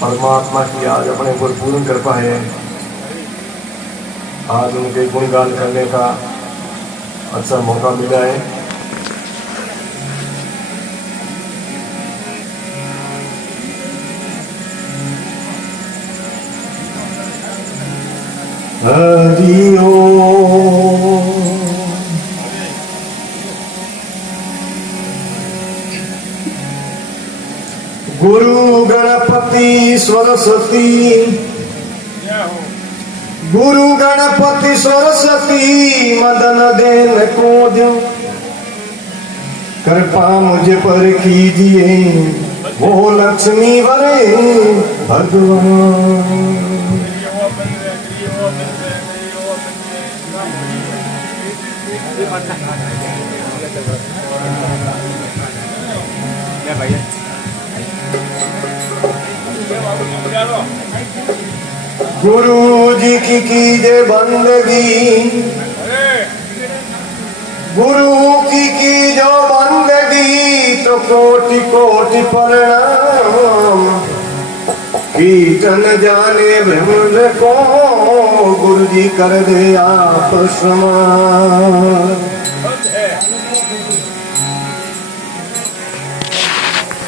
परमात्मा की आज अपने ऊपर पूर्ण कृपा है। आज उनके गुणगान करने का अच्छा मौका मिला है। हरि ओम। गुरु गणपति सरस्वती, गुरु गणपति सरस्वती मदन देन को दो, कृपा मुझ पर कीजिए वो लक्ष्मी वरे भगवान। गुरु जी की कीजे बंदगी, गुरु की जो बंदगी तो कोटि कोटि प्रणाम। कीर्तन जाने ब्रह्म को गुरु जी कर दे आप समान।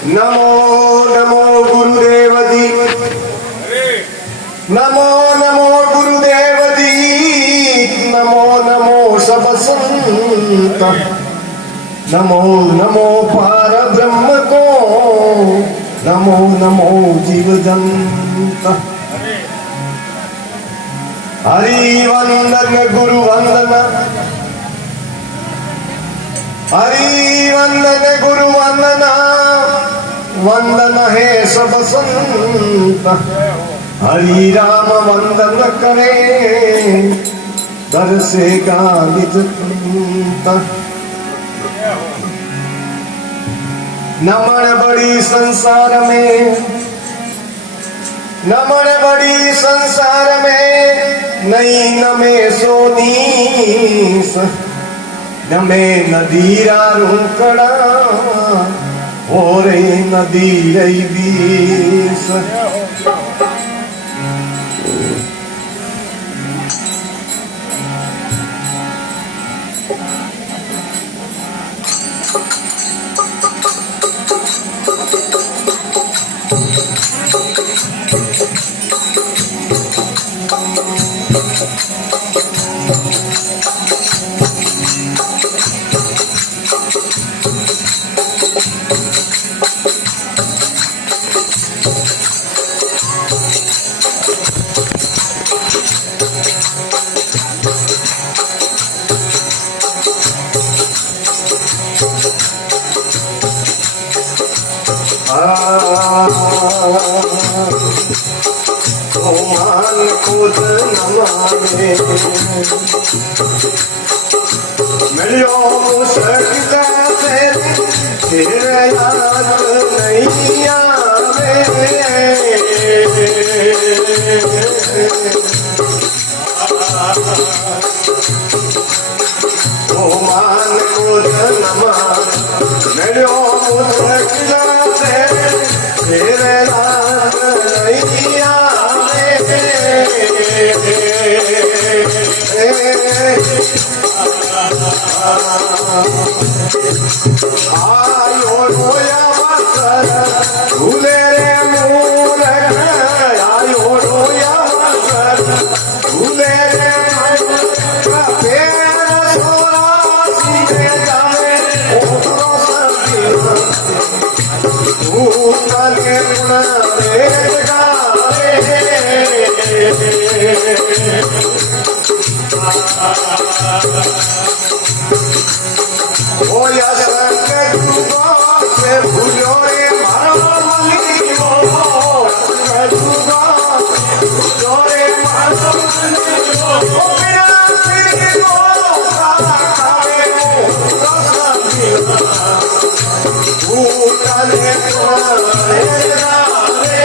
नमो नमो गुरुदेव जी, नमो नमो गुरुदेव जी, नमो नमो सब संत, नमो नमो पार ब्रह्म को, नमो नमो जीव जंत। हरि वंदन गुरु वंदन, हरि वंदन गुरु वंदना, वंदन है सब संत। हरि राम वंदन करे दर से गालित। नमन बड़ी संसार में, नमन बड़ी संसार में, नहीं नमे सोनीस, नमे नदीरा रुकड़ा ओरे नदी रही बीस। मान खुद न माने, मिलो मुश्किल से फिर याद नहीं आवे। ओ मान खुद न माने, मिलो मुश्किल से फिर याद नहीं आवे। आयो रोया मकर भूले रे मूरख, आयो रोया मकर भूले रे मूरख। पेड़ सोरा सीधे जावे ओकरो संगीना, ऊपर के गुण वेद गावे। ओ यश के दुआ से भूलो रे मानवली हो, के दुआ भूलो रे मानवली हो। मेरा दिल को खावे हो रसगीला, भूखा ने तुम्हारे गावे।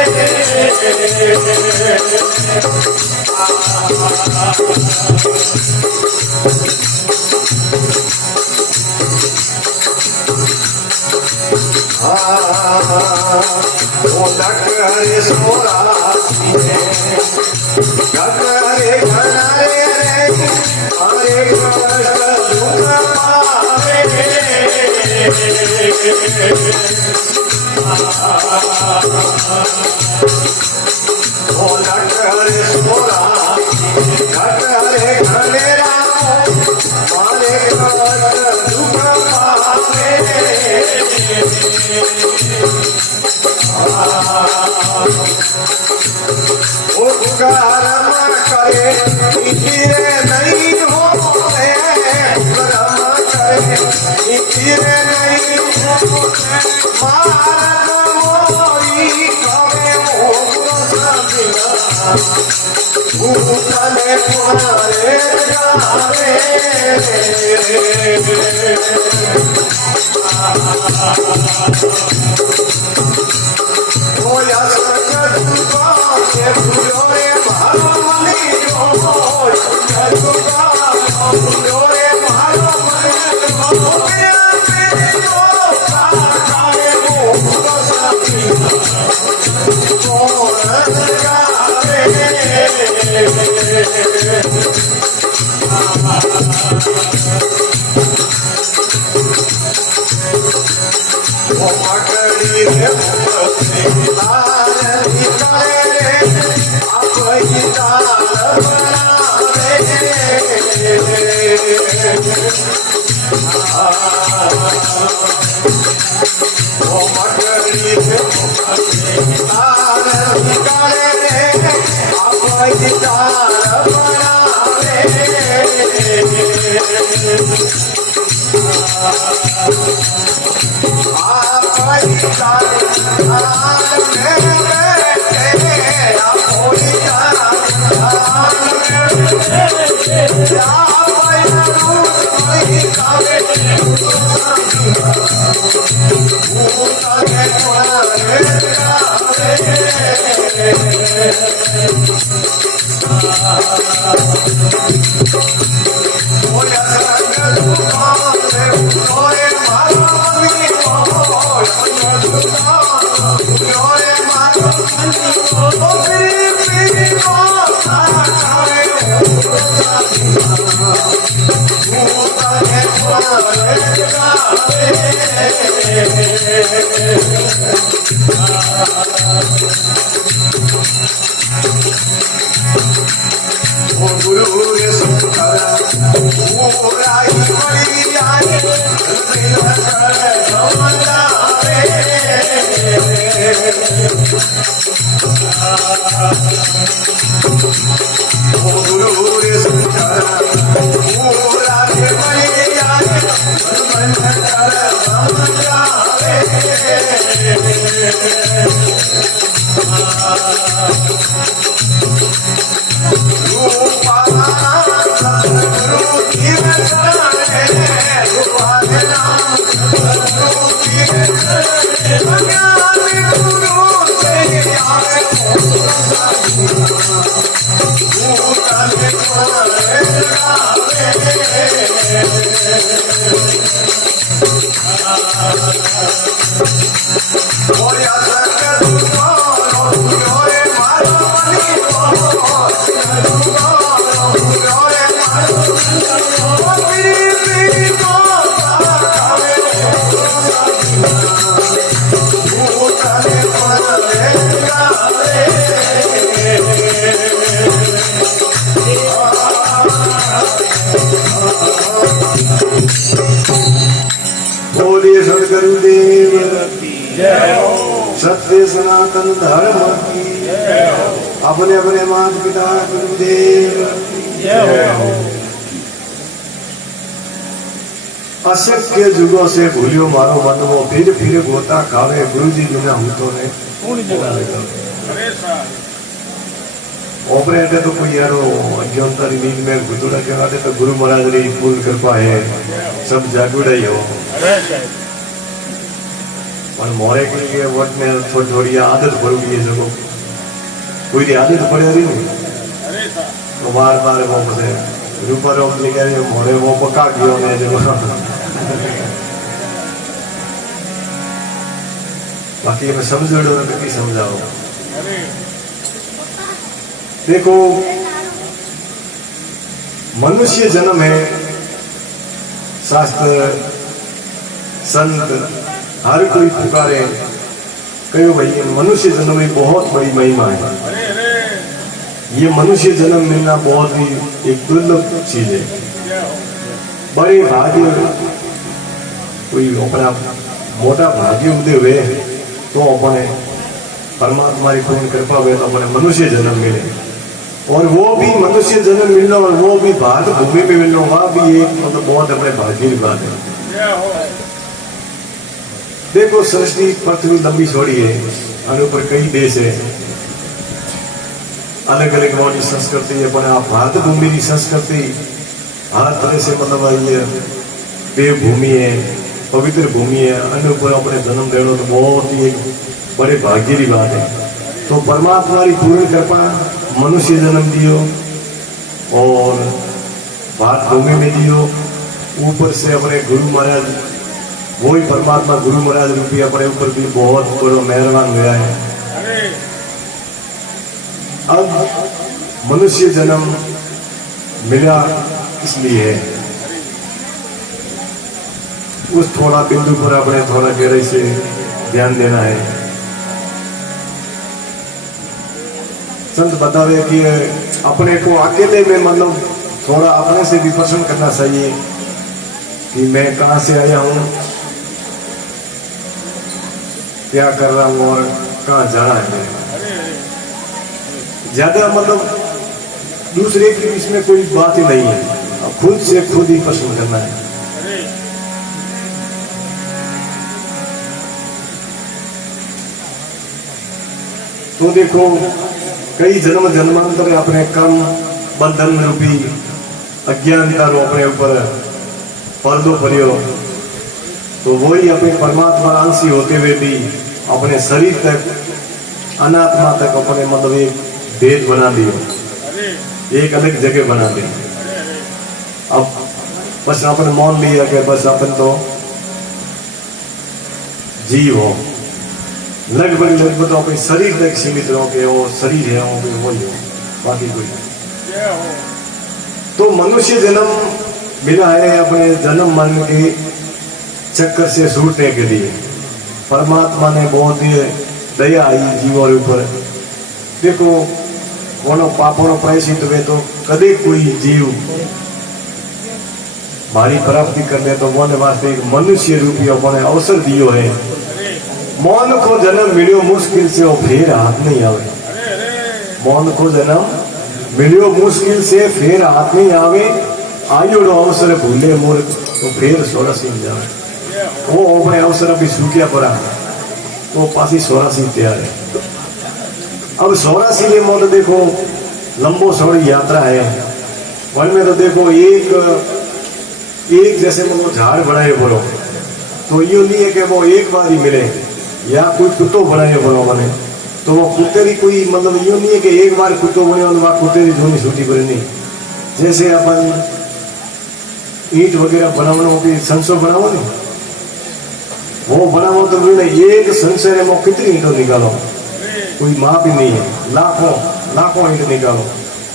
हरे सोरा गत हरे घन रे हरे कष्ट दुख पावे ढोलक हरे सोरा गत हरे घन राम हरे कष्ट दुख पावे कर्म करे इतने नहीं होते कर्म करे इतने नहीं होते मारत मोरी कवे भूतले तुम्हारे जावे सत्य सनातन धर्म की अपने अपने माता पिता गुरुदेव अशक्य जुगों से भूलियो मारो मन वो फिर गोता खावे गुरु जी बिना हूं तो ने ऑपरेटर तो कोई यारो अज्ञानतारी नींद में गुदुड़ा के आते तो गुरु महाराज री फूल कृपा है सब जागुड़ा ही हो और मोरे के लिए वट में थोड़ी आदत पड़ गई है जब कोई आदत पड़े रही तो बार बार वो मुझे रूपर कह मोरे वो पका गयो ने जब बाकी मैं समझो नहीं समझाओ। देखो मनुष्य जन्म है, शास्त्र संत हर कोई पुकारे कहो भाई मनुष्य जन्म में बहुत बड़ी महिमा है। ये मनुष्य जन्म मिलना बहुत ही एक दुर्लभ चीज है। बड़े भाग्य कोई अपना मोटा भाग्य उदय हुए तो अपने परमात्मा की पूर्ण कृपा हुए तो अपने मनुष्य जन्म मिले, और वो भी मनुष्य जन्म मिलना और वो भी भारत भूमि में मिलना, वहां भी एक मतलब बहुत अपने भाग्य की बात है। देखो सृष्टि पृथ्वी लंबी छोड़ी है, ऊपर कई देश है, अलग अलग वहाँ की संस्कृति है, अपने आप भारत भूमि की संस्कृति हर तरह से मतलब ये देव भूमि है, पवित्र भूमि है, अन्य ऊपर अपने जन्म देना तो बहुत ही एक बड़े भाग्य की बात है। तो परमात्मा की पूर्ण कृपा मनुष्य जन्म दियो और भारत भूमि में दियो, ऊपर से अपने गुरु महाराज वही परमात्मा गुरु महाराज रूपी अपने ऊपर भी बहुत बड़ा मेहरबान हुआ है। अब मनुष्य जन्म मिला इसलिए है, उस थोड़ा बिंदु पर अपने थोड़ा गहराई से ध्यान देना है। संत बतावे कि अपने को अकेले में मतलब थोड़ा अपने से भी प्रश्न करना चाहिए कि मैं कहां से आया हूं, क्या कर रहा हूं और कहां जाना है। ज्यादा मतलब दूसरे के बीच में कोई बात ही नहीं है, अब खुद से खुद ही प्रश्न करना है। तो देखो कई जन्म जन्मांतर अपने कर्म बंधन रूपी अज्ञानता रो अपने ऊपर पर्दो परियो, तो वही अपने परमात्मा अंशी होते हुए भी अपने शरीर तक अनात्मा तक अपने मतलब एक भेद बना दियो, एक अलग जगह बना दी। अब बस अपन मान लिया कि बस अपन तो जीव हो, लगभग तो अपने शरीर तक सीमित रहो कि वो शरीर है वही हो, बाकी कोई। तो मनुष्य जन्म मिला है अपने जन्म मरण के चक्कर से छूटने के लिए। परमात्मा ने बहुत ही दया आई जीवों ऊपर। देखो कोनो पापों प्रायश्चित हुए तो कदे कोई जीव मारी प्राप्ति करने तो मन वास्ते एक मनुष्य रूपी अपने अवसर दियो है। मौन को जन्म मिलियो मुश्किल से वो फिर हाथ नहीं आवे। मौन को जन्म मिलियो मुश्किल से फिर हाथ नहीं आवे, आयो अवसर भूले मूर्ख तो फिर सोरा सिंह जावे। वो अपने अवसर अभी सूखिया पड़ा तो पासी सोरा सिंह तैयार है। अब सोरा सिंह में तो देखो लंबो सौड़ी यात्रा है, वन में तो देखो एक जैसे वो झाड़ बनाए बोलो तो ये नहीं है कि वो एक बार ही मिले, या कोई कुत्तो बनाए बोलो बने तो वो कुत्ते की कोई मतलब यूं नहीं है कि एक बार कुत्तो बने और वहाँ कुत्ते की धोनी सूटी बने नहीं। जैसे अपन ईंट वगैरह बनावनो की संसो बनावो नहीं, वो बनावो तो एक संसर में कितनी ईंटों निकालो, कोई माप ही नहीं है, लाखों ईंट निकालो।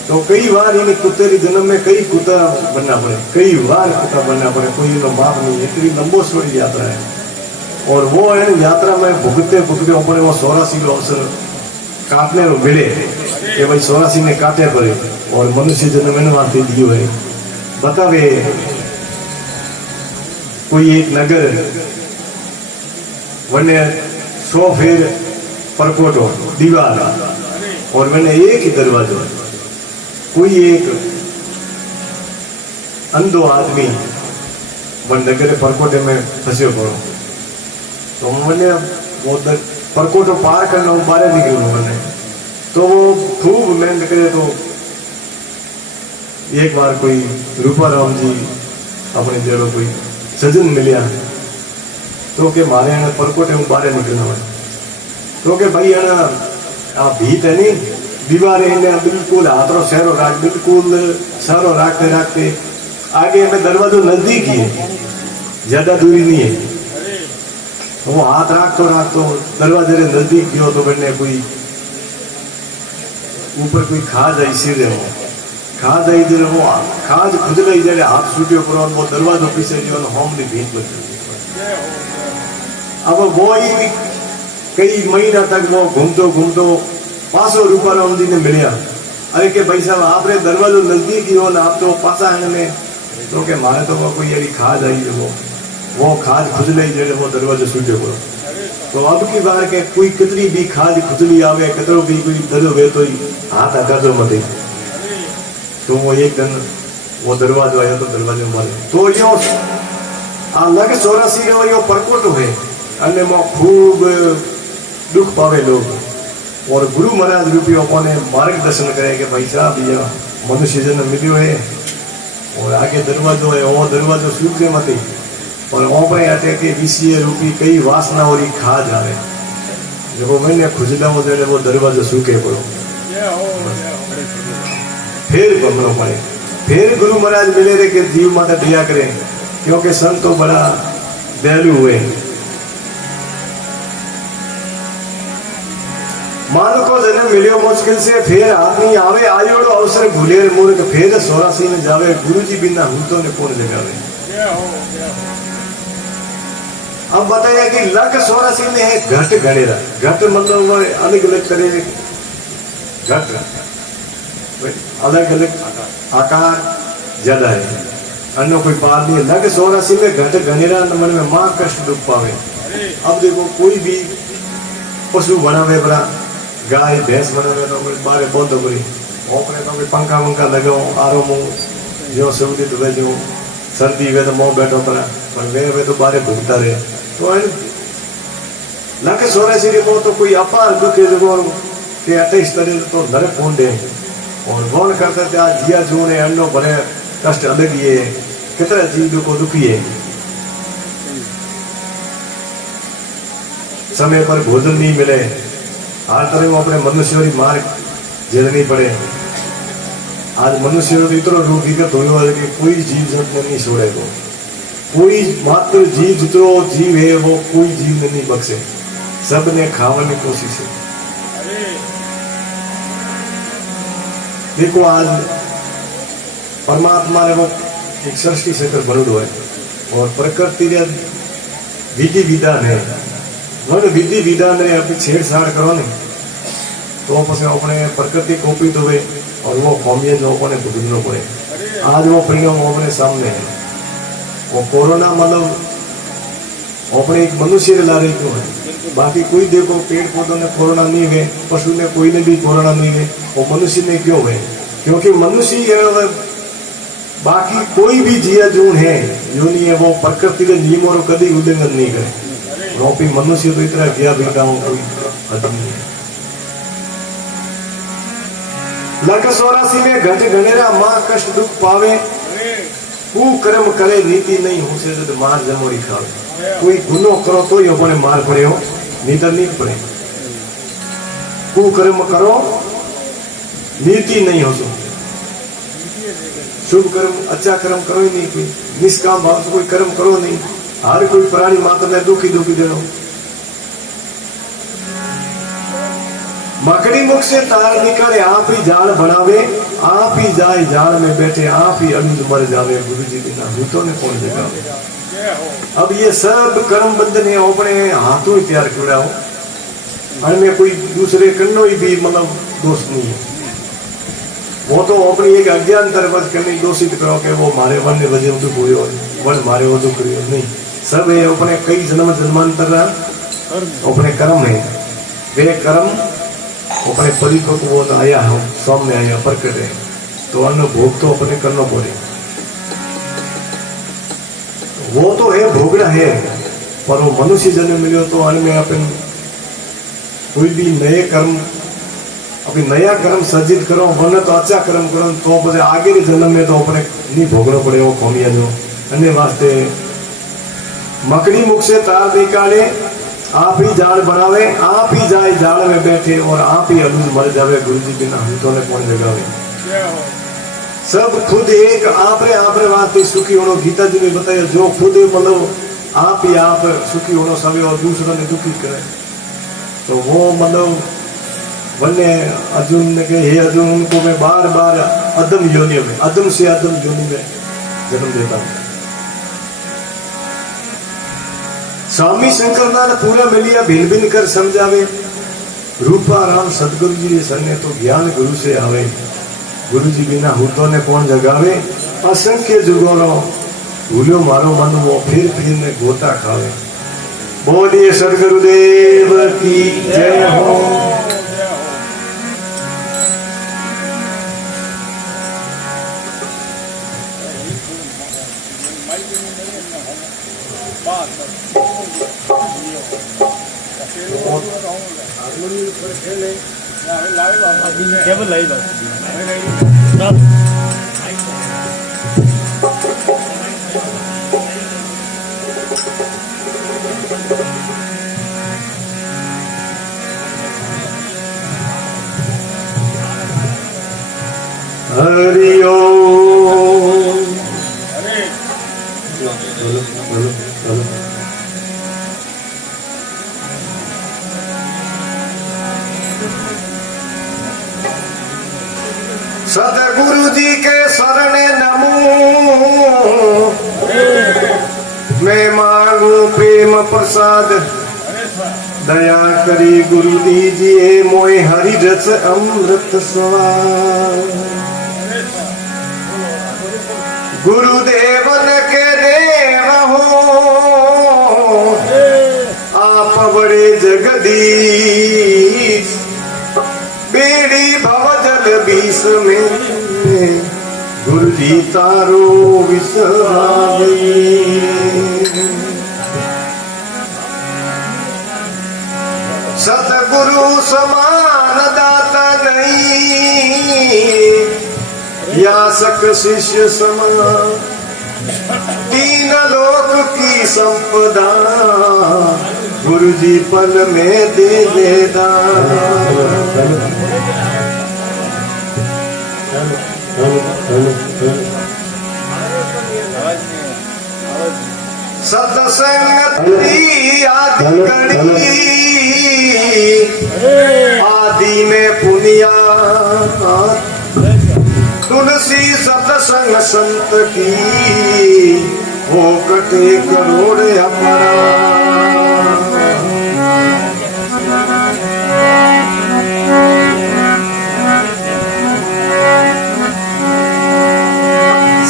तो कई बार इन कुत्ते के जन्म में कई कुत्ता बनना पड़े, कई बार कुत्ता बनना पड़े, कोई माप नहीं है। इतनी लंबो सौड़ी यात्रा है और वो है यात्रा में भुगते ऊपर वो 84 अवसर काटने को मिले कि भाई 84 ने काटे पड़े और मनुष्य जन्म में वास्ते दियो है। बतावे कोई एक नगर वने 100 फेर परकोटो दीवार और मैंने एक ही दरवाजा, कोई एक अंधो आदमी वन नगर परकोटे में फंसे पड़ो तो मैंने वो परकोटो पार करना बाहर निकलना मैंने, तो वो खूब मेहनत करे। तो एक बार कोई रूपाराम जी अपने जड़ो कोई सजन मिलिया तो के मारे है परकोटे में बाहर निकलना है तो के भाई है ना आप भीत है नहीं दीवार है बिल्कुल हाथों शहरों राख बिल्कुल शहरों राखते राखते आगे में दरवाजो नजदीक ही है, ज्यादा दूरी नहीं है। वो हाथ राखतो राखतो दरवाजे रे नजदीक गयो तो बने कोई ऊपर कोई खाज आई सी रे खाज आई दे वो खाज खुजलाई जड़े हाथ छूटियो करो वो दरवाजो पीछे जो होम दी भीत बची। अब वो ही कई महीना तक वो घूमतो घूमतो पासो रूपाराम जी ने मिलिया। अरे के भाई साहब आपने दरवाजो नजदीक ही हो ना आप तो पासा है में तो के मारे तो वो कोई ऐसी खाज आई वो खाज खुजले ही जड़े वो दरवाजो छूटे करो। तो अब की बार के कोई कितनी भी खाज खुजली आवे कितरो भी कोई दलो वे तो हाथ हटाजो मत। तो वो एक दिन वो दरवाजो आयो तो दरवाजे मारे तो यो अलग 84 रो यो परकोट हुए अन्य में खूब दुख पावे लोग और गुरु महाराज रूपी अपने मार्गदर्शन करे कि भाई साहब ये मनुष्य जन्म मिलो है और आगे दरवाजो है वो दरवाजो सूखे मत और ओपरे आटे के विषय रूपी कई वासना और खाज आवे जो मैंने खुजला वो दरवाजो सूखे पड़ो फिर बमनो पड़े फिर गुरु महाराज मिले रे के जीव माता दया करे क्योंकि संत तो बड़ा दयालु हुए। मानो को जन्म मिलियो मुश्किल से फिर आदमी आवे आयोड़ो अवसर भूले मूर्ख फिर 84 में जावे गुरु जी बिना हूं ने कौन जगावे। अब बताया कि लख 84 में है घट गणेरा घट मतलब अलग अलग तरह घट अलग अलग आकार ज्यादा है अन्य कोई पार नहीं। लग 84 में घट गणेरा मन में मां कष्ट दुख पावे। अब देखो कोई भी पशु बनावे बड़ा गाय भैंस बनावे तो बारे बहुत बड़ी ओपने तो पंखा वंखा लगाओ आरो मुंह जो सुविधित हुए जो सर्दी हुए तो मोह बैठो पर वे तो बारे भूखता रहे तो लख 84 रे तो कोई अपार दुख है जो के 28 तरह तो नरक कोंडे और कौन करते थे आज जिया जो ने अन्नो बड़े कष्ट अलग ही है कितना जीव को दुखी है समय पर भोजन नहीं मिले हर तरह अपने मनुष्य की मार झेलनी पड़े। आज मनुष्य इतना रोगीगत हो कि कोई जीव जंतु नहीं छोड़े को कोई मात्र जीव जितो जीव है वो कोई जीव नहीं बख्शे सब ने खाने की कोशिश है। देखो आज परमात्मा ने वो एक सृष्टि चक्र बनोड़ो है और प्रकृति रे विधि विधान है वन विधि विधान रे अपनी छेड़छाड़ करो नहीं तो पसे अपने प्रकृति कोपित हुए और वो कौमियत जो अपने भुगतना पड़े। आज वो परिणाम अपने सामने है वो कोरोना मतलब अपने एक मनुष्य ला रही क्यों है बाकी कोई देखो पेड़ पौधों ने कोरोना नहीं हुए पशु ने कोई ने भी कोरोना नहीं हुए वो मनुष्य ने क्यों हुए क्योंकि मनुष्य बाकी कोई भी जिया जून है जो नहीं है वो प्रकृति के नियमों को कभी उल्लंघन नहीं करे रोपी मनुष्य तो इतना गया बेटा हो कोई हद नहीं है। लख 84 में घट गणेरा मां कष्ट दुख पावे कु कर्म करे नीति नहीं हो से तो मार जमोरी खावे कोई गुनो करो तो ही अपने मार पड़े हो नीतर नहीं पड़े कु कर्म करो नीति नहीं हो सो शुभ कर्म अच्छा कर्म करो ही नहीं कोई निष्काम भाव से कोई कर्म करो नहीं हर कोई प्राणी मात्र में दुखी दुखी दे मकड़ी मुख से तार निकाले आप ही जाल बनावे आप ही जाए जाल में बैठे आप ही अभी मर जावे गुरु जी बिना भूतों ने कौन जगावे। अब ये सब कर्म बंधन है अपने हाथों ही तैयार किया हो में कोई दूसरे कन्नो ही भी मतलब दोष नहीं है वो तो अपनी एक अज्ञान तरफ करने दोषित करो कि वो मारे वन ने वजह दुख हुए वन मारे वो दुख हुए नहीं सब है अपने कई जन्म जन्मांतर अपने कर्म है वे कर्म अपने परिपक्व वो आया हम सामने आया प्रकट है तो अन्न भोग तो अपने करना पड़े वो तो है भोगना है पर वो मनुष्य जन्म मिले तो अन्न में अपन कोई भी नए कर्म अपनी नया कर्म सर्जित करो वरना तो अच्छा कर्म करो तो પછી आगे के जन्म में तो अपने नहीं भोगना पड़े वो कौमिया जो अन्य वास्ते मकड़ी मुख से तार निकाले आप ही जाल बनावे आप ही जाए जाल में बैठे और आप ही अलूज मर जावे गुरु जी बिना हूं ने कौन जगावे। सब खुद एक आपरे वास्ते सुखी होनो गीता जी ने बताया जो खुद मतलब आप ही आप सुखी होना समय और दूसरों ने दुखी करे। तो वो मतलब वन्य अर्जुन ने कहे हे अर्जुन उनको मैं बार बार अदम योनियों में अदम से अदम योनि में जन्म देता हूं। स्वामी शंकरनाथ पूरा मिलिया भिन्न भिन्न कर समझावे। रूपा राम सदगुरु जी सन्ने तो ज्ञान गुरु से आवे। गुरु जी बिना हुतो ने कौन जगावे। असंख्य जुगोरो भूलो मारो मन वो फिर ने गोता खावे। बोलिए सदगुरुदेव की जय हो। हरि ओम। सदगुरु जी के शरण नमो। मैं मांगू प्रेम प्रसाद। दया करी गुरु दीजिए मोए हरि रस अमृत स्वाद। गुरुदेवन के देव हो आप बड़े जगदीश। बेड़ी भवजल बीस में गुरु जी तारो विसरावे। सतगुरु समान दाता नहीं। यासक शिष्य समान। तीन लोक की संपदा गुरु जी पल में दे देदा। सत्संग आदि कड़ी। आदि में पुनिया तुलसी सत्संग संत की। हो कटे करोड़ अपना।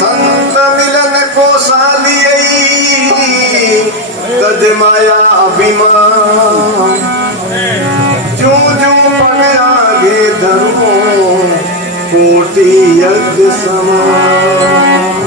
संत मिलन को सालियई तद माया अभिमान। जू जू पग आगे धर्मो कोटि यज्ञ समान।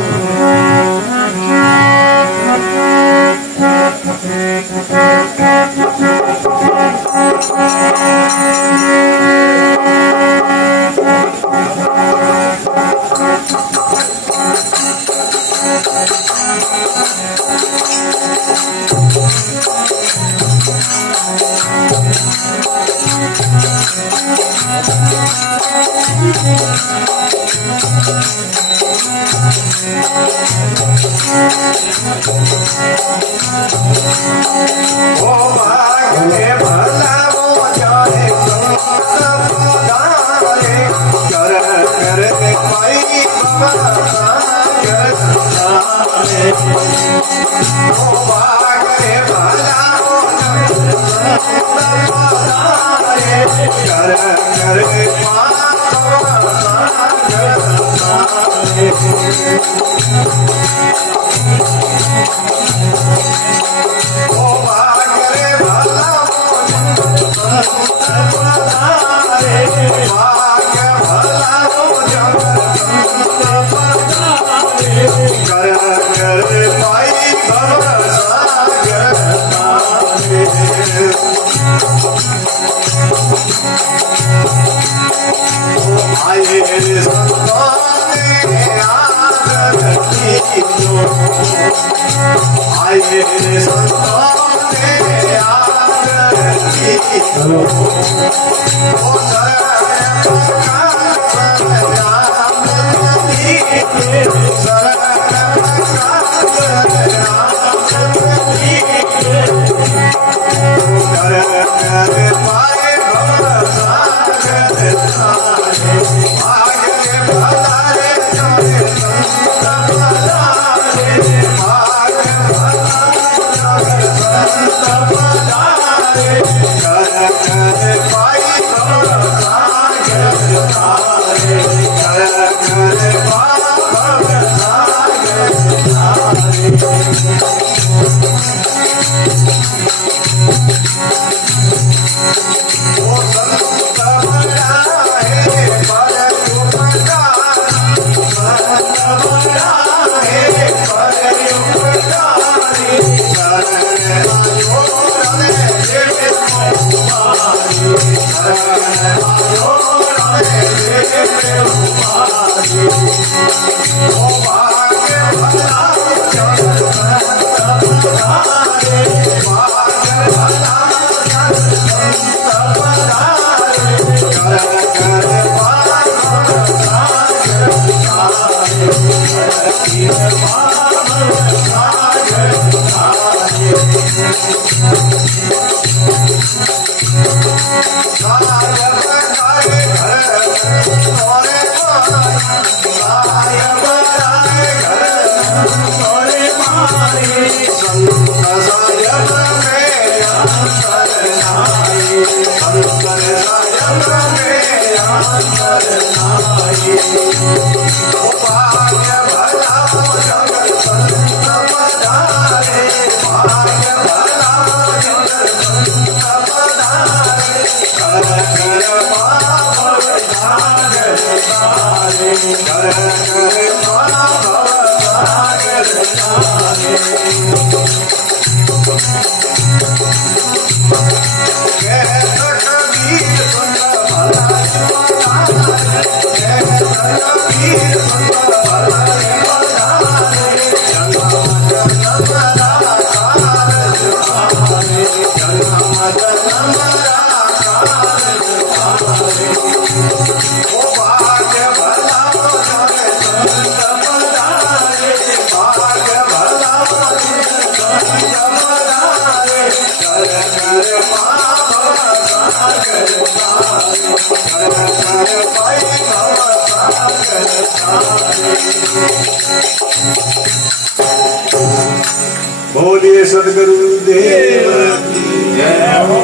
बोलिए सदगुरु देव की जय हो।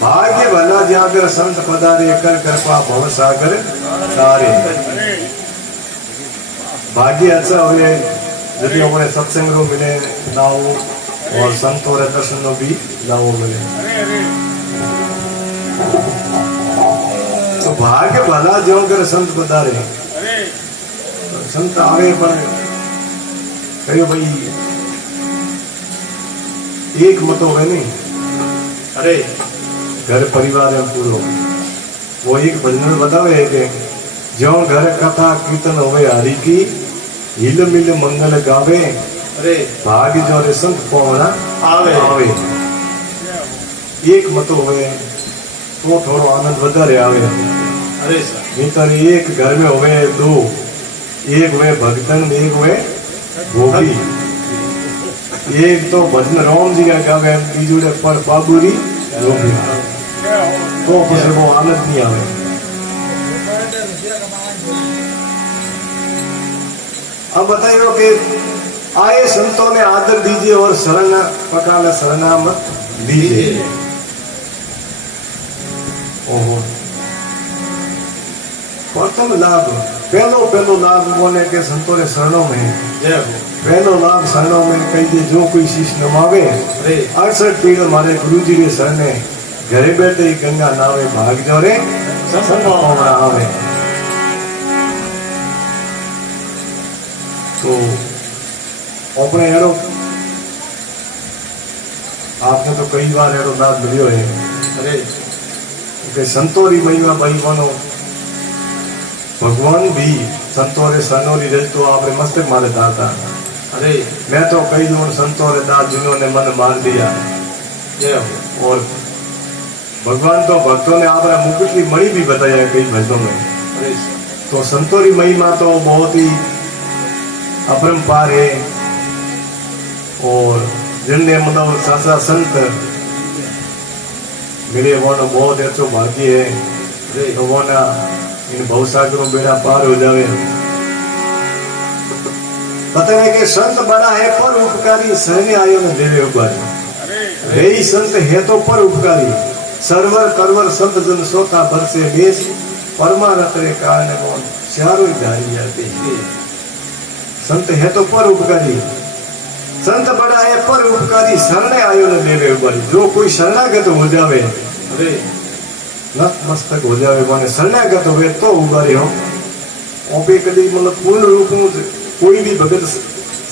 भाग्य भला जागर संत पधारे कर कृपा भव सागर तारे। भाग्य अच्छा हुए यदि हमें सत्संग रो मिले लाओ और संतों रे दर्शन नो भी लाओ मिले तो भाग्य भला जागर संत पधारे। संत आवे पर कहो भाई एक मतो है नहीं, अरे घर परिवार है पूरो। वो एक भजन बतावे है कि जो घर कथा कीर्तन होवे हरि की हिल मिल मंगल गावे। अरे भाग्य जो रे संत पवना आवे आवे। एक मतो होवे तो थोड़ो आनंद वधारे आवे। अरे मित्र एक घर में होवे दो, एक वे भक्तन एक वे भोगी। एक तो भजन राम जी का गावे, बीजूड़े पर बाबूरी रोगी। तो फिर वो आनंद नहीं आवे। अब बताइए कि आए संतों ने आदर दीजिए और शरण पकाल शरणा मत दीजिए। ओहो प्रथम लाभ पहलो लाभ बोले के संतों ने शरणों में जय हो। पहलो लाभ शरणों में कही दे जो कोई शीश नमावे 68 पीढ़ हमारे गुरु जी के शरणे घरे बैठे ही गंगा नावे भाग जो रे संभावना आवे। तो अपने एड़ो आपने तो कई बार एड़ो लाभ मिलियो है। अरे कि संतों री महिमा भाई बनो भगवान भी संतों रे शरणों री रज तो आपने मस्तक मारे दाता। अरे मैं तो कई जोन संतों रे दास जिन्होंने मन मार दिया और भगवान तो भक्तों ने आपने मुकुट की मणि भी बताया कई भजनों में। अरे तो संतों की महिमा तो बहुत ही अपरंपार है और जिनने मतलब सासा संत मिले वो बहुत अच्छो भाग्य है। भगवाना इन भवसागर बेड़ा पार हो जावे। बतावे कि संत बड़ा है पर उपकारी, सहने आयो ने देवे उबारी। रे संत है तो पर उपकारी, सर्वर करवर संत जन सोता बरसे देश, परमानंद रे कारण कौन चारों धारी जाते। संत है तो पर उपकारी, संत बड़ा है पर उपकारी, शरणे आयो ने देवे उबारी। जो कोई शरणागत हो जावे, अरे नतमस्तक हो जावे, माने शरणागत हुए तो उबारी हो। ओपे कदी मतलब पूर्ण रूप में कोई भी भगत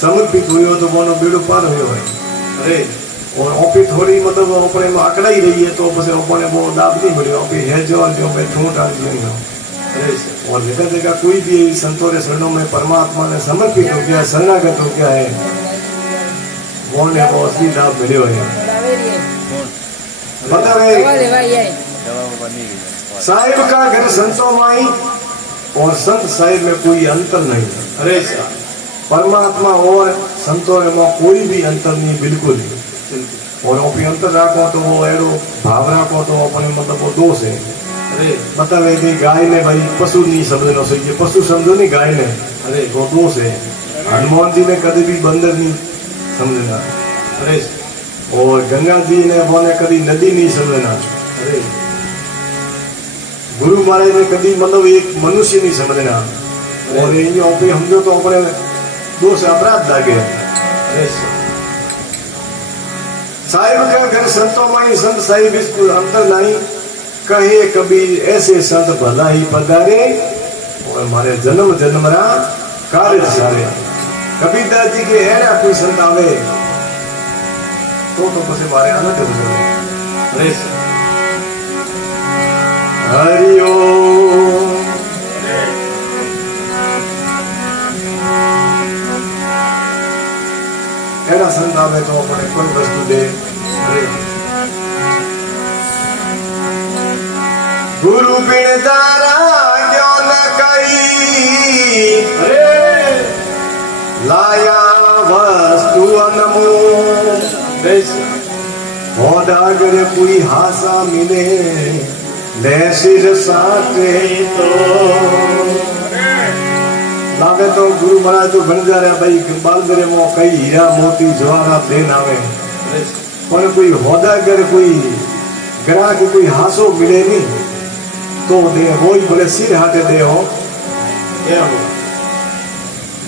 समर्पित हुए तो मोनो बेड़ो पार हुए है। अरे और ओपे थोड़ी मतलब अपने में आकड़ा ही रही है तो बस अपने वो दाब नहीं मिले। ओपे है जो मैं ठूंठ आ गई। अरे और जगह जगह कोई भी संतों रे शरणों में परमात्मा ने समर्पित हो गया, शरणागत हो गया है, वो ने वो असली लाभ मिले हुए हैं। साहिब का घर संतों माई और संत साहिब में कोई अंतर नहीं। अरे परमात्मा और संतों में कोई भी अंतर नहीं, बिल्कुल। और ओपी अंतर राखो तो वो एरो भाव राखो तो अपने मतलब वो दोष है। अरे बतावे कि गाय ने भाई पशु नहीं समझना चाहिए, पशु समझो नहीं गाय ने, अरे वो दोष है। हनुमान जी ने कभी भी बंदर नहीं समझना। अरे और गंगा जी ने वो ने कभी नदी नहीं समझना। अरे गुरु महाराज ने कभी मतलब एक मनुष्य नहीं समझना। और ये हमको तो अपने दोष अपराध लागे। साहिब का घर संतों माई, संत साहिब इसको अंतर नहीं कहे कभी, ऐसे संत भला ही पधारे और हमारे जन्म जन्मरा कार्य सारे। कबीरदास जी के ऐसा कोई संत आवे तो बसे मारे आनंद हो जाए। हरिओम ऐसा संत आवे तो अपने कोई वस्तु दे। गुरु बिन दारा क्यों न कही, लाया वस्तु अनमोल। अगर कोई हासा मिले ले सिर साटे तो लागे तो गुरु महाराज तो बन जा रहा भाई बाल मेरे वो कई हीरा मोती जवाहरात देन आवे। पर कोई होदा कर कोई ग्राहक कोई हासो मिले नहीं तो दे वो ही बोले सिर हाटे दे हो।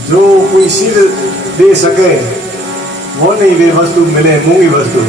जो कोई सिर दे सके वो नहीं वे वस्तु मिले, मूंगी वस्तु।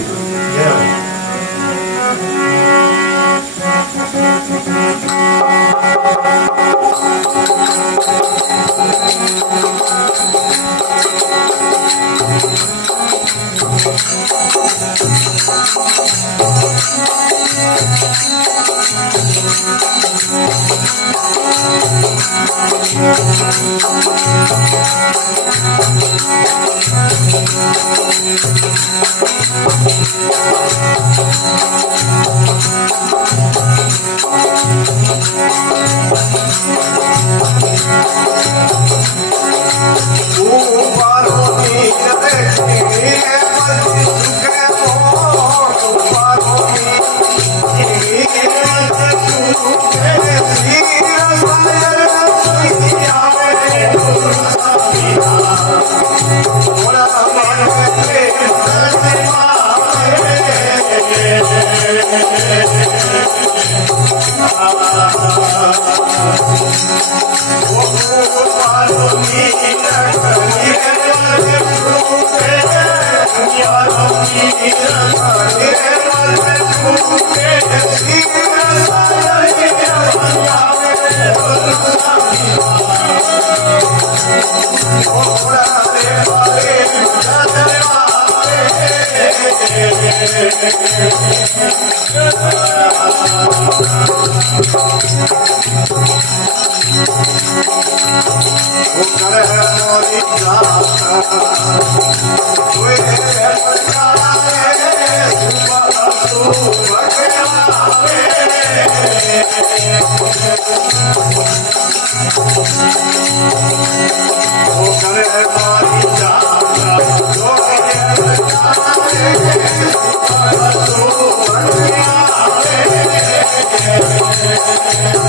Thank you.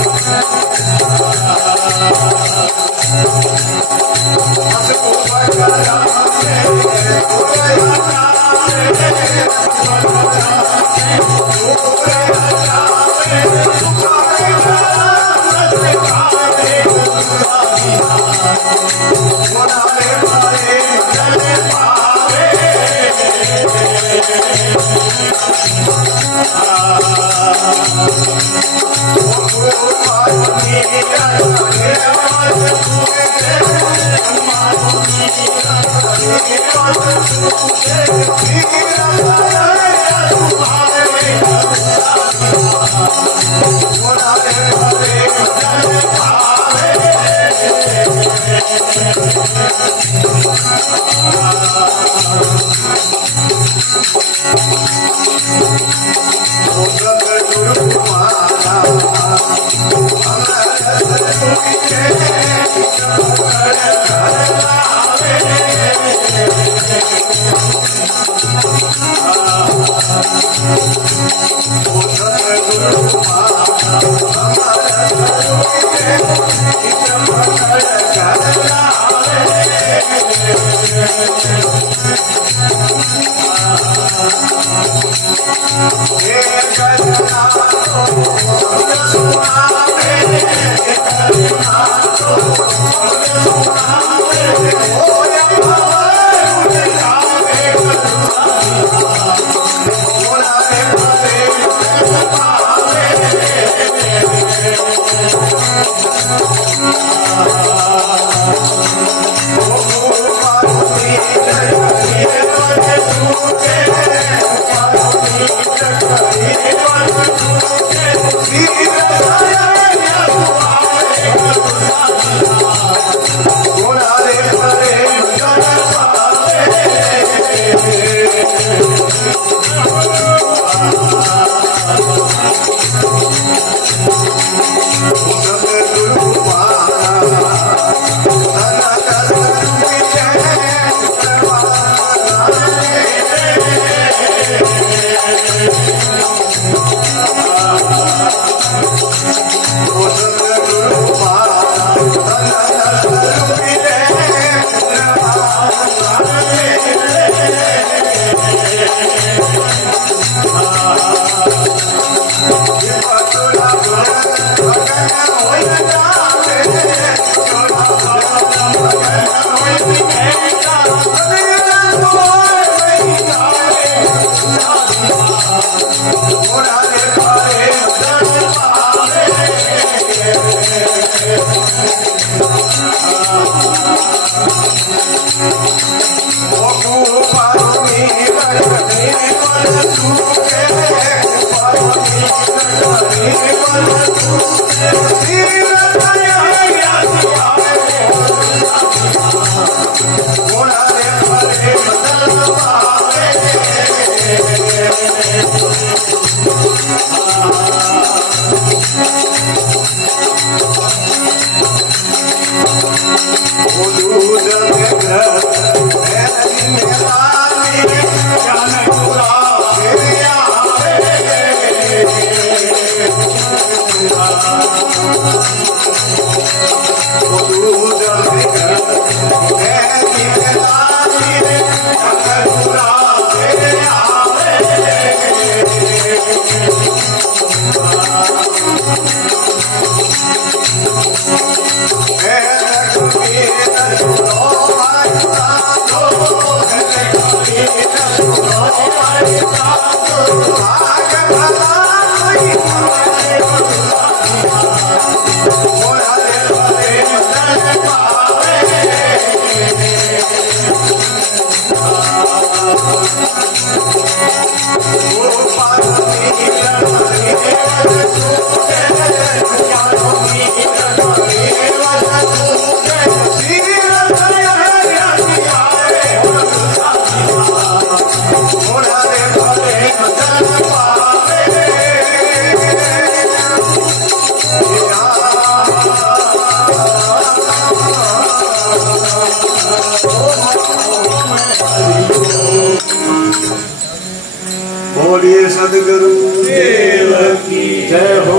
बोलिए सदगुरु देव की जय हो,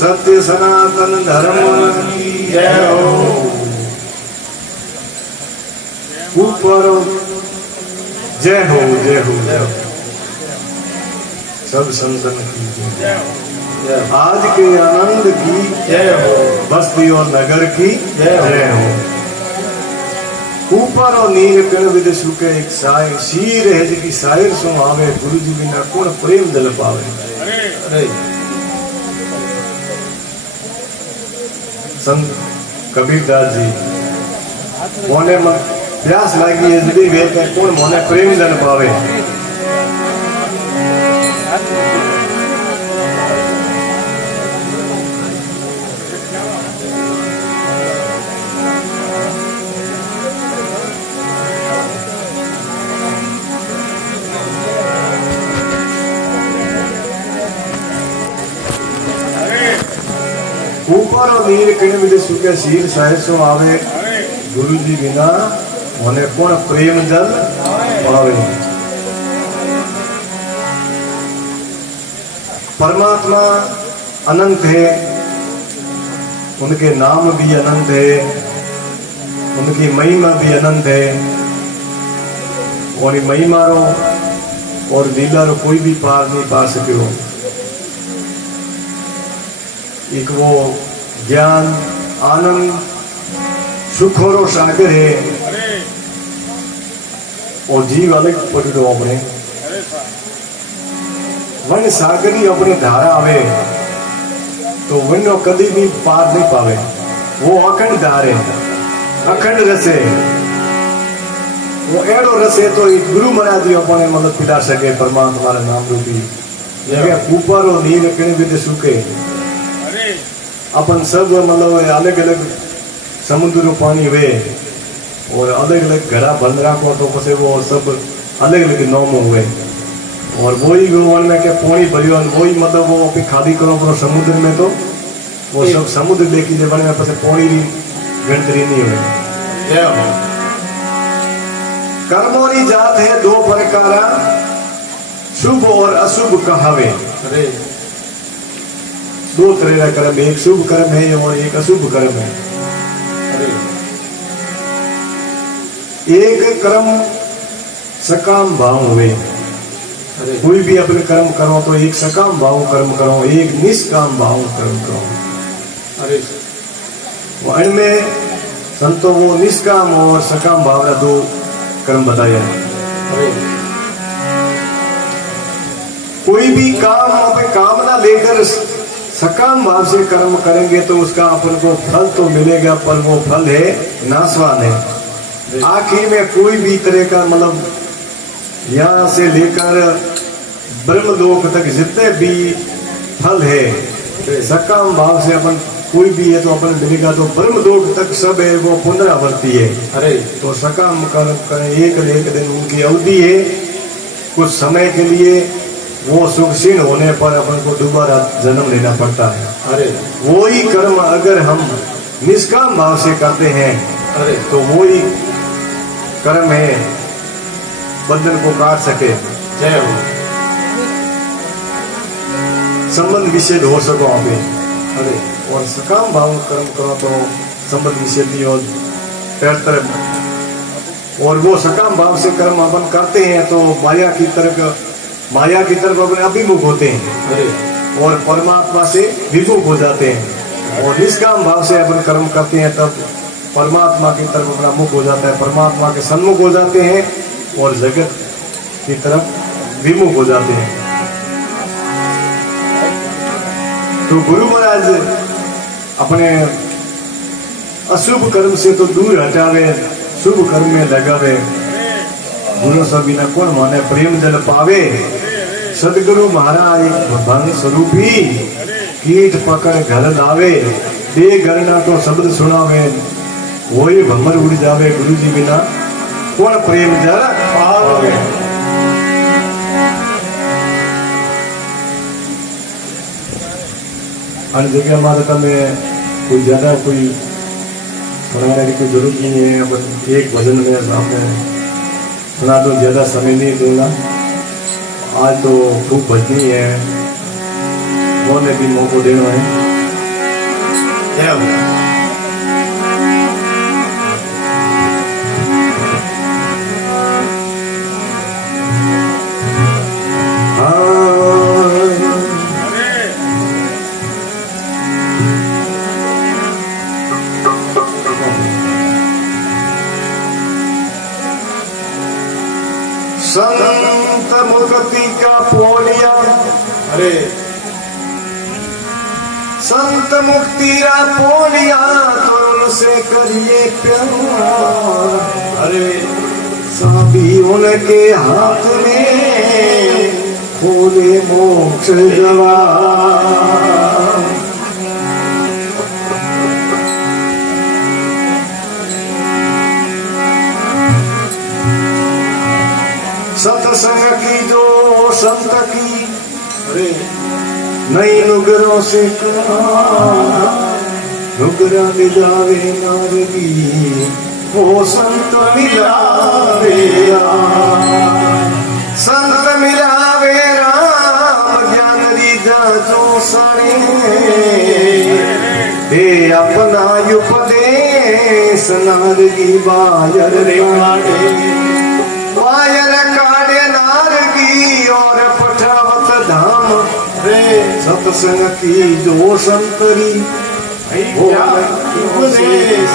सत्य सनातन धर्म की जय हो। ऊपर जय हो जय हो जय हो, सब संतन की जय, आज के आनंद की जय हो, बस्ती और नगर की जय हो। ऊपर और नीर कण विद सुके एक साय शीर है जी सायर सो आवे, गुरु जी बिना कौन प्रेम दिल पावे। अरे संत कबीरदास जी मोने प्यास लागी है जी वे कौन मोने प्रेम दिल पावे। ऊपर और नीर किण विद सुके शीर सहसो आवे, गुरु जी बिना मोने कौन प्रेम जल पावे। परमात्मा अनंत है, उनके नाम भी अनंत है, उनकी महिमा भी अनंत है, और महिमा रो और लीला रो कोई भी पार नहीं पा सके हो। एक वो ज्ञान आनंद सुखोरो सागर है, और जीव अलग पड़ो अपने वन सागरी अपनी धारा आवे तो वनो कभी भी पार नहीं पावे। वो अखंड धारे अखंड रसे, वो एड़ो रसे तो एक गुरु महाराज जी अपने मतलब पिला सके परमात्मा नाम रूपी। ऊपर और नीर किण विद सुके अपन सब मतलब अलग अलग समुद्र पानी वे और अलग अलग घड़ा बंद राखो तो पसे वो सब अलग अलग नाम हुए, और वही वन में के पानी भरियो वही मतलब वो अभी खाली करो अपनो समुद्र में तो वो सब समुद्र देखी जे बने में पसे पानी की गणतरी नहीं हुई। कर्मों की जात है दो प्रकारा, शुभ और अशुभ कहावे। अरे दो तरह का कर्म, एक शुभ कर्म है और एक अशुभ कर्म है। एक कर्म सकाम भाव हुए, कोई भी अपने कर्म करो तो एक सकाम भाव कर्म करो, एक निष्काम भाव कर्म करो। अरे इनमें संतों वो निष्काम और सकाम भाव का दो कर्म बताया है। कोई भी काम अपने कामना लेकर सकाम भाव से कर्म करेंगे तो उसका अपन को फल तो मिलेगा, पर वो फल है नाशवान है। आखिर में कोई भी तरह का मतलब यहाँ से लेकर ब्रह्मलोक तक जितने भी फल है सकाम भाव से अपन कोई भी है तो अपन मिलेगा, तो ब्रह्मलोक तक सब है वो पुनरावर्ती है। अरे तो सकाम कर्म करें, एक दिन उनकी अवधि है, कुछ समय के लिए वो सुखसीन होने पर अपन को दोबारा जन्म लेना पड़ता है। अरे वही कर्म अगर हम निष्काम भाव से करते हैं, अरे तो वही कर्म है बंधन को काट सके। जय हो, संबंध विच्छेद हो सको अभी। अरे और सकाम भाव कर्म करो तो संबंध विच्छेद नहीं हो पैर तरफ, और वो सकाम भाव से कर्म अपन करते हैं तो माया की तरफ अपने अभिमुख होते हैं और परमात्मा से विमुख हो जाते हैं। और निष्काम भाव से अपन कर्म करते हैं तब परमात्मा की तरफ अपना मुख हो जाता है, परमात्मा के सन्मुख हो जाते हैं और जगत की तरफ विमुख हो जाते हैं। तो गुरु महाराज अपने अशुभ कर्म से तो दूर हटावे, शुभ कर्म में लगावे। गुरु सभी न कौन माने प्रेम जल पावे, सदगुरु महाराज भगवान स्वरूपी कीट पकड़ घर लावे, दे गणना तो शब्द सुनावे, वही भमर उड़ जावे। गुरु जी बिना कौन प्रेम जल पावे। अन्य जगह माता में कोई ज्यादा कोई सुनाने की कोई जरूरत नहीं है, अपन एक भजन में आपने सुना दो, ज्यादा समय नहीं दूंगा। आज तो खूब भजनी है, बोलने भी मौको देना है। जय हो। संत मुक्ति का पोलिया, अरे संत मुक्ति का पोलिया तो उनसे करिए प्यार, अरे सभी उनके हाथ में खोले मोक्ष द्वार। सत्संग की जो संत की, अरे नई नुगरों से नुगरा मिलावे नारगी, वो संत मिलावे संत मिलावे राम ज्ञान रीजा जो सणे, हे अपना उपदेश नारगी बायर रे वाले, वायर काड़े नारगी और पठावत धाम रे। सत्संग की जो संतरी वो उपदेश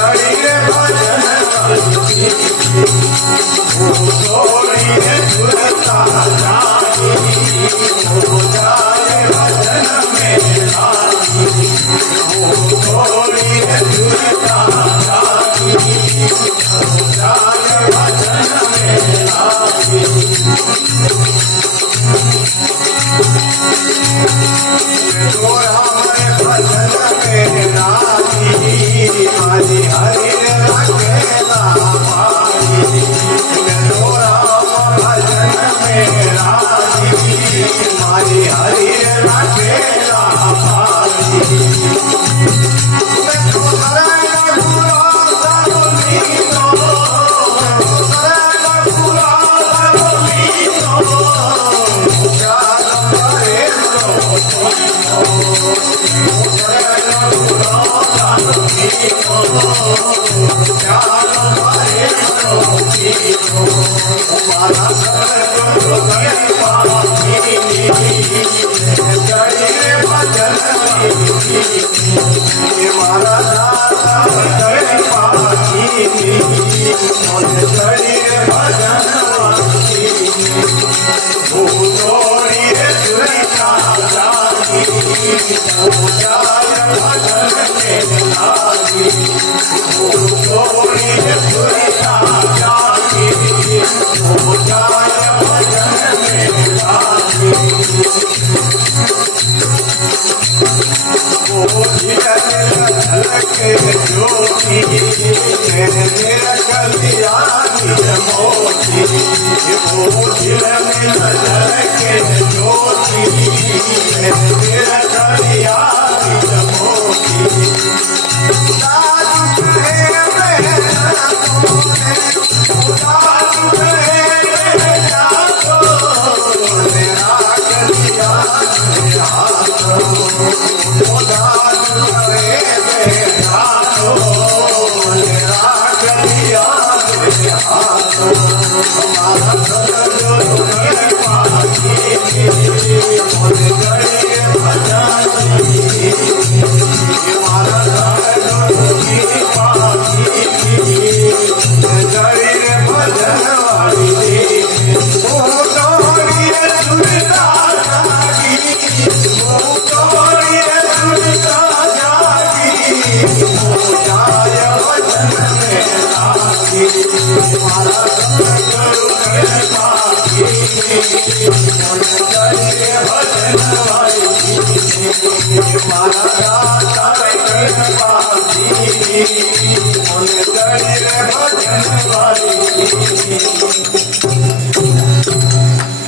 Hare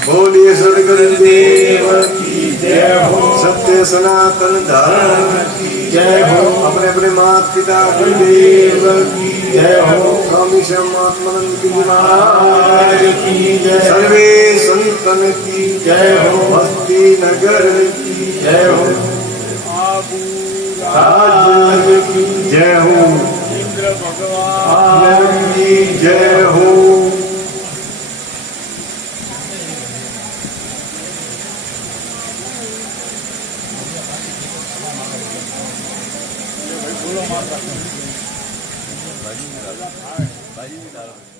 बोलिए सदगुरुदेव की जय हो। सत्य सनातन धर्म की जय हो। अपने अपने माता पिता गुरुदेव की जय हो। स्वामी श्यामात्मानंद की महाराज की जय। सर्वे संतन की जय हो। भक्ति नगर की जय हो। राज की जय हो। इंद्र भगवान की जय हो। भाजी में डालो।